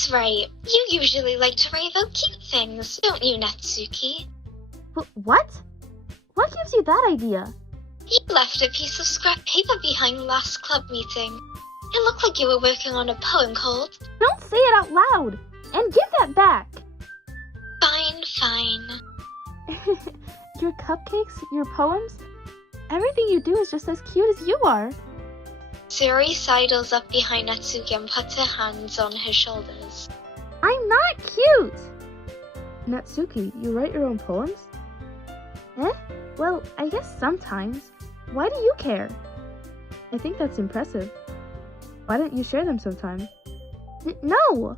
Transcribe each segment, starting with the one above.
That's right. You usually like to write about cute things, don't you, Natsuki? What? What gives you that idea? You left a piece of scrap paper behind last club meeting. It looked like you were working on a poem called... Don't say it out loud! And give that back! Fine. Your cupcakes, your poems, everything you do is just as cute as you are. Sayori sidles up behind Natsuki and puts her hands on his shoulders. I'm not cute! Natsuki, you write your own poems? Well, I guess sometimes. Why do you care? I think that's impressive. Why don't you share them sometime? No!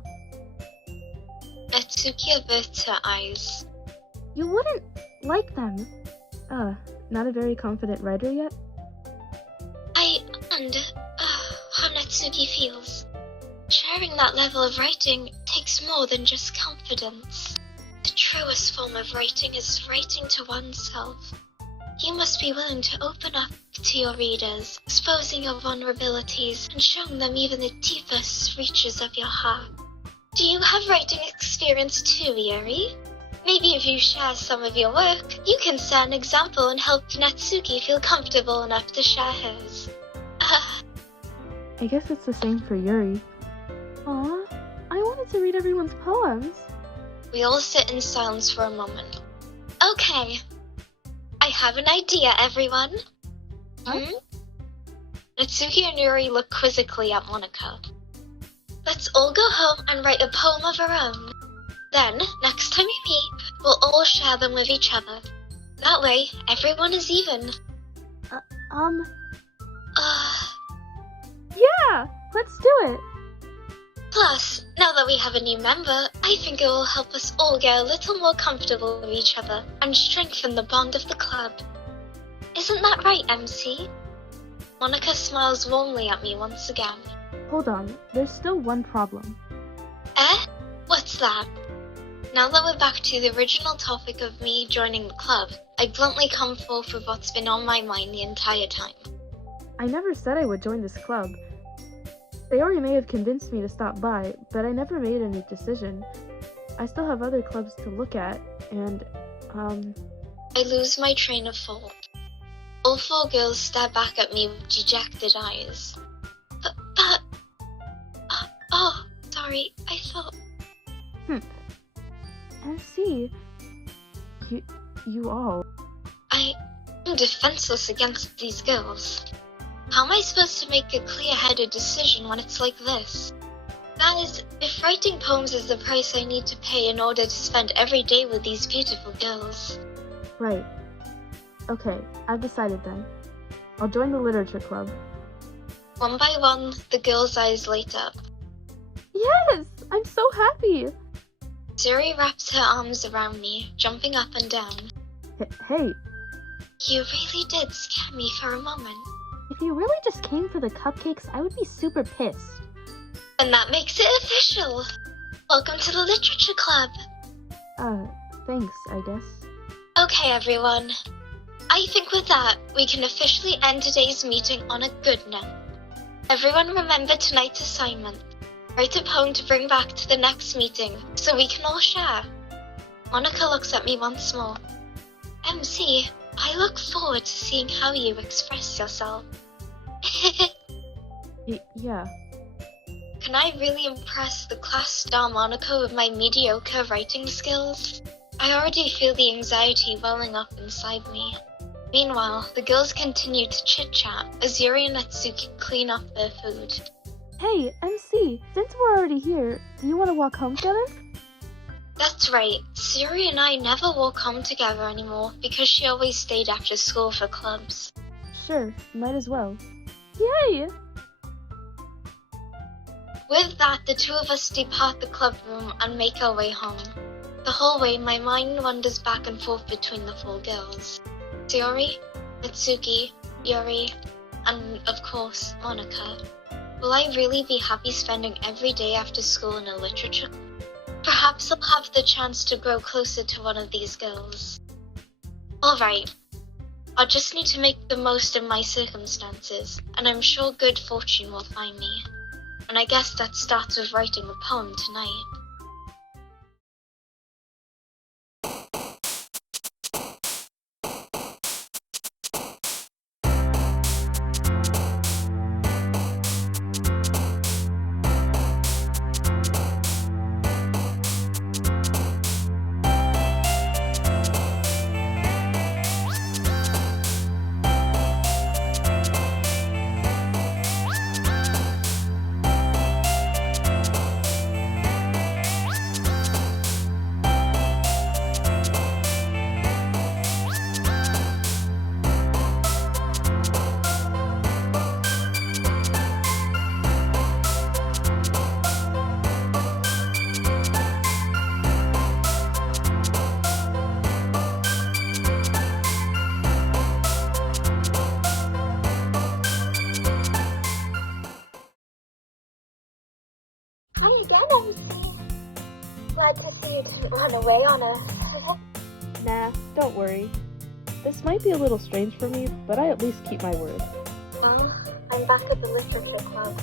Natsuki averts her eyes. You wouldn't like them. Not a very confident writer yet? I wonder how Natsuki feels. Sharing that level of writing takes more than just confidence. The truest form of writing is writing to oneself. You must be willing to open up to your readers, exposing your vulnerabilities and showing them even the deepest reaches of your heart. Do you have writing experience too, Yuri? Maybe if you share some of your work, you can set an example and help Natsuki feel comfortable enough to share hers. I guess it's the same for Yuri. Aw, I wanted to read everyone's poems. We all sit in silence for a moment. Okay. I have an idea, everyone. Natsuki and Yuri look quizzically at Monika. Let's all go home and write a poem of our own. Then, next time we meet, we'll all share them with each other. That way, everyone is even. Yeah, let's do it. Plus, now that we have a new member, I think it will help us all get a little more comfortable with each other and strengthen the bond of the club. Isn't that right, MC? Monika smiles warmly at me once again. Hold on, there's still one problem. What's that? Now that we're back to the original topic of me joining the club, I bluntly come forth with what's been on my mind the entire time. I never said I would join this club. Sayori may have convinced me to stop by, but I never made any decision. I still have other clubs to look at, and, I lose my train of thought. All four girls stare back at me with dejected eyes. Sorry, I thought... MC, you all... I'm defenseless against these girls. How am I supposed to make a clear-headed decision when it's like this? That is, if writing poems is the price I need to pay in order to spend every day with these beautiful girls. Right. Okay, I've decided then. I'll join the literature club. One by one, the girls' eyes light up. Yes! I'm so happy! Sayori wraps her arms around me, jumping up and down. Hey! You really did scare me for a moment. If you really just came for the cupcakes, I would be super pissed. And that makes it official! Welcome to the literature club! Thanks, I guess. Okay, everyone. I think with that, we can officially end today's meeting on a good note. Everyone remember tonight's assignment. Write a poem to bring back to the next meeting, so we can all share. Monika looks at me once more. MC, I look forward to seeing how you express yourself. Yeah. Can I really impress the class star Monika with my mediocre writing skills? I already feel the anxiety welling up inside me. Meanwhile, the girls continue to chit-chat as Yuri and Natsuki clean up their food. Hey, MC, since we're already here, do you want to walk home together? That's right, Sayori and I never walk home together anymore because she always stayed after school for clubs. Sure, might as well. Yay! With that, the two of us depart the club room and make our way home. The whole way, my mind wanders back and forth between the four girls. Sayori, Natsuki, Yuri, and of course, Monika. Will I really be happy spending every day after school in a literature club? Perhaps I'll have the chance to grow closer to one of these girls. Alright, I'll just need to make the most of my circumstances, and I'm sure good fortune will find me. and I guess that starts with writing the poem tonight. Hi again, MC. Glad to see you didn't run away on us. Nah, don't worry. This might be a little strange for me, but I at least keep my word. Well, I'm back at the literature club.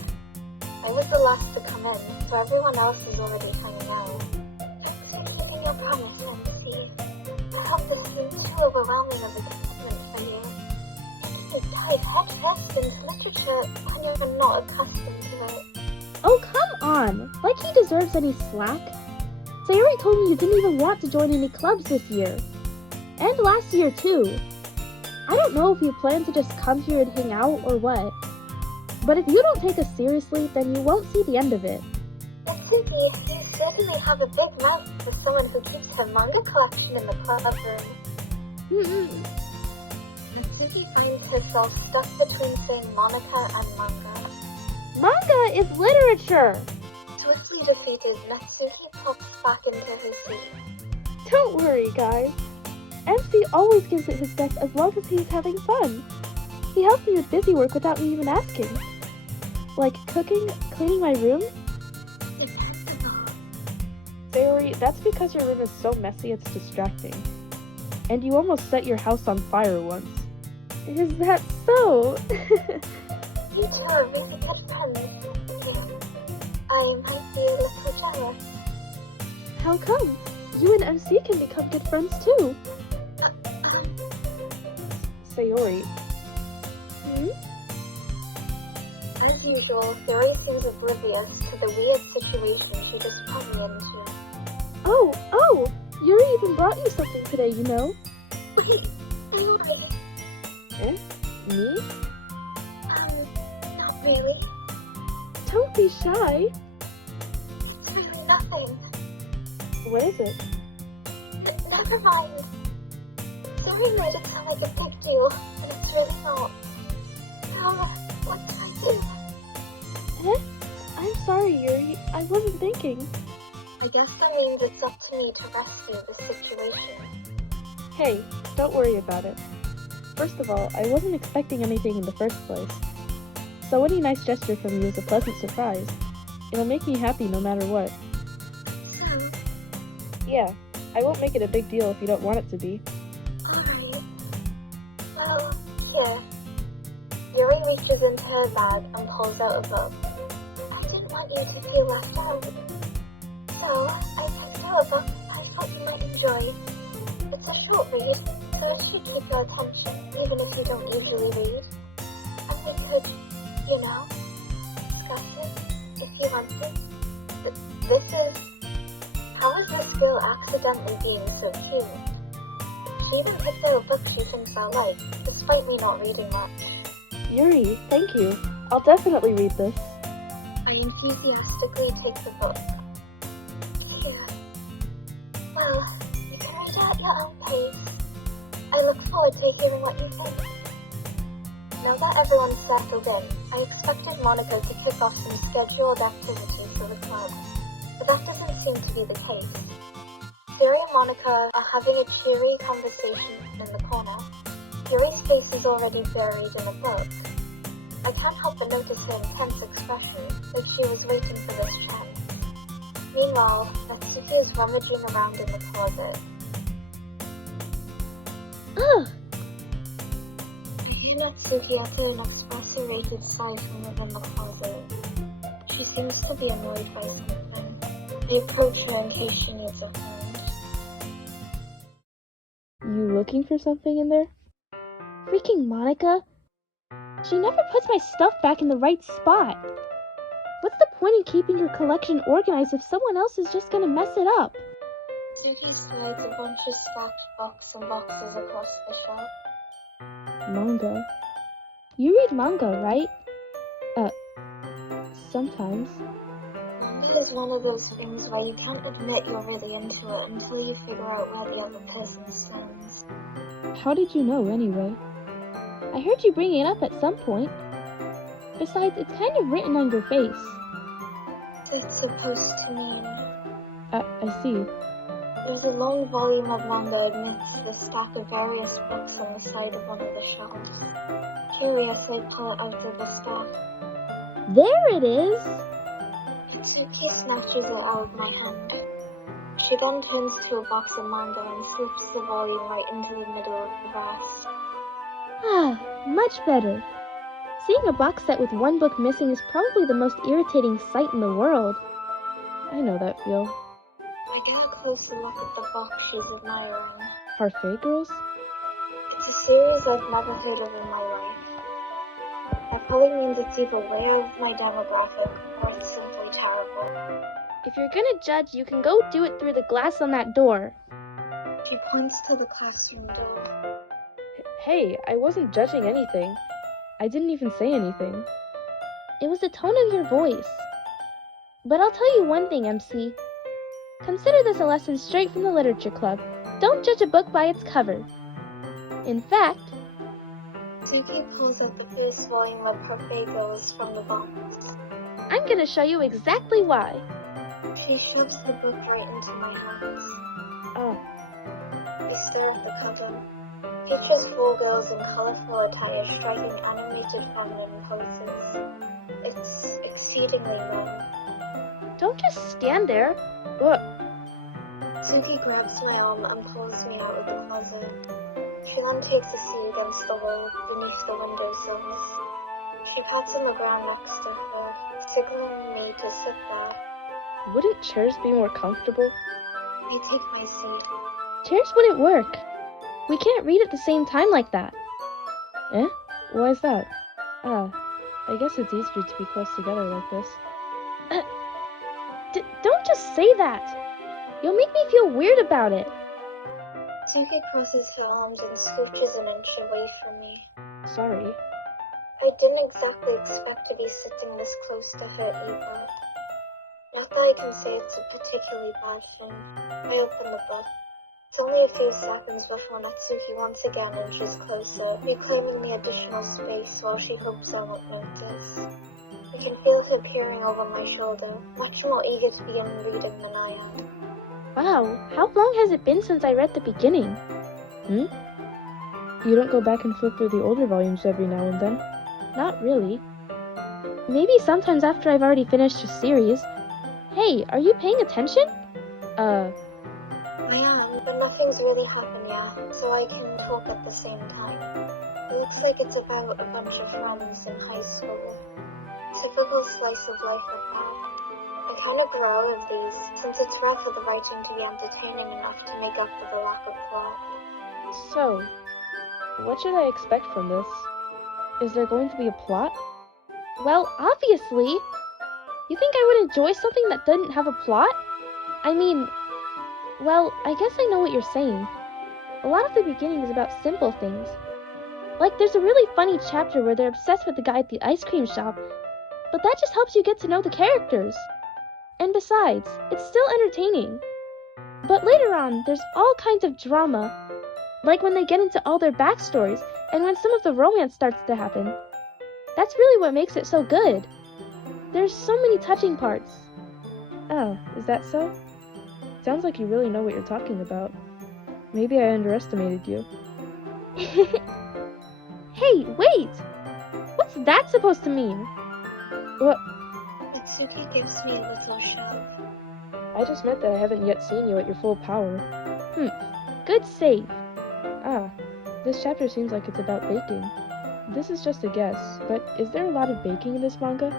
I was the last to come in, so everyone else is already hanging out. Thanks for keeping your promise, MC. I hope this seems too overwhelming of a commitment for you. You dive headfirst into literature when you're not accustomed to it. Oh, come on! Like he deserves any slack. Sayori told me you didn't even want to join any clubs this year. And last year, too. I don't know if you plan to just come here and hang out or what. But if you don't take us seriously, then you won't see the end of it. Natsuki, you certainly have a big mouth for someone who keeps her manga collection in the club room. Natsuki finds herself stuck between saying Monika and manga. Manga is literature! Swiftly defeated, Natsuki pops back into his seat. Don't worry, guys. MC always gives it his best as long as he's having fun. He helps me with busy work without me even asking. Like cooking, cleaning my room. Sayori, that's because your room is so messy it's distracting. And you almost set your house on fire once. Is that so? You two are really good friends. I might be a little jealous. How come? You and MC can become good friends too. Sayori. As usual, Yuri seems oblivious to the weird situation she just put me into. Oh! Yuri even brought you something today, you know. Wait, really? Eh? Me? Not really. Don't be shy. It's really nothing. What is it? Never mind. Sorry made it sound like a big deal, but it's really not. Now, what do I do? Eh? I'm sorry, Yuri. I wasn't thinking. I guess that means it's up to me to rescue the situation. Hey, don't worry about it. First of all, I wasn't expecting anything in the first place. So any nice gesture from you is a pleasant surprise. It'll make me happy no matter what. So, Yeah, I won't make it a big deal if you don't want it to be. alright. Well, here. Yuri reaches into her bag and pulls out a book. I didn't want you to feel left out. So, I picked out a book I thought you might enjoy. It's a short read, so it should keep your attention, even if you don't usually read. And we could, discuss it, if you want to. This is... How is this girl accidentally being so cute? She even picked out a book she thinks I like, despite me not reading much. Yuri, thank you. I'll definitely read this. I enthusiastically take the book. Here. Well, you can read it at your own pace. I look forward to hearing what you think. Now that everyone's settled in, I expected Monika to kick off some scheduled activities for the club, but that doesn't seem to be the case. Yuri and Monika are having a cheery conversation in the corner. Yuri's face is already buried in a book. I can't help but notice her intense expression, like she was waiting for this chance. Meanwhile, Natsuki is rummaging around in the closet. Ugh! I hear Natsuki utter an exasperated sigh from within the closet. She She seems to be annoyed by something. I approach her in case she needs a hand. You looking for something in there? Freaking Monika! She never puts my stuff back in the right spot! What's the point in keeping your collection organized if someone else is just gonna mess it up? Doki slides a bunch of stacked books and boxes across the shelf. Manga? You read manga, right? Sometimes. Manga is one of those things where you can't admit you're really into it until you figure out where the other person stands. How did you know, anyway? I heard you bring it up at some point. Besides, it's kind of written on your face. It's supposed to mean. I see. There's a long volume of manga amidst the stack of various books on the side of one of the shelves. Curious, I pull it out of the stack. There it is! Natsuki snatches it out of my hand. She then turns to a box of manga and slips the volume right into the middle of the rest. Ah, much better. Seeing a box set with one book missing is probably the most irritating sight in the world. I know that feel. I get a closer look at the book she's admiring. Parfait Girls? It's a series I've never heard of in my life. That probably means it's either way out of my demographic, or it's simply terrible. If you're gonna judge, you can go do it through the glass on that door. She points to the classroom door. Hey, I wasn't judging anything. I didn't even say anything. It was the tone of your voice. But I'll tell you one thing, MC. Consider this a lesson straight from the literature club. Don't judge a book by its cover. In fact, Tuki pulls out the first volume of Parfait Girls from the box. I'm gonna show you exactly why. She shoves the book right into my hands. Oh, I stare at the cover. Pictures full girls in colorful attire striking animated feminine poses. It's exceedingly young. don't just stand there. Look, Tuki grabs my arm and pulls me out of the closet. She then takes a seat against the wall beneath the windowsills. She pats on the ground next to her, signaling me to sit there. wouldn't chairs be more comfortable? I take my seat. Chairs wouldn't work. We can't read at the same time like that. Eh? Why is that? I guess it's easier to be close together like this. Don't just say that! You'll make me feel weird about it. Tuki crosses her arms and scooches an inch away from me. Sorry. I didn't exactly expect to be sitting this close to her either. Not that I can say it's a particularly bad thing. I open the book. It's only a few seconds before Natsuki once again inches closer, reclaiming the additional space while she hopes I won't notice. I can feel her peering over my shoulder, much more eager to begin reading than I am. Wow, how long has it been since I read the beginning? You don't go back and flip through the older volumes every now and then? Not really. Maybe sometimes after I've already finished a series. Hey, are you paying attention? I am, but nothing's really happened yet, so I can talk at the same time. It looks like it's about a bunch of friends in high school. Typical slice of life at that. I kind of grow out of these, since it's rare for the writing to be entertaining enough to make up for the lack of plot. So, what should I expect from this? Is there going to be a plot? Well, obviously! You think I would enjoy something that didn't have a plot? I mean, well, I guess I know what you're saying. A lot of the beginning is about simple things. Like, there's a really funny chapter where they're obsessed with the guy at the ice cream shop, but that just helps you get to know the characters. And besides, it's still entertaining. But later on, there's all kinds of drama, like when they get into all their backstories, and when some of the romance starts to happen. That's really what makes it so good. There's so many touching parts. Oh, is that so? Sounds like you really know what you're talking about. Maybe I underestimated you. Hey, wait! What's that supposed to mean? What? Natsuki gives me a little shove. I just meant that I haven't yet seen you at your full power. Good save. This chapter seems like it's about baking. This is just a guess, but is there a lot of baking in this manga?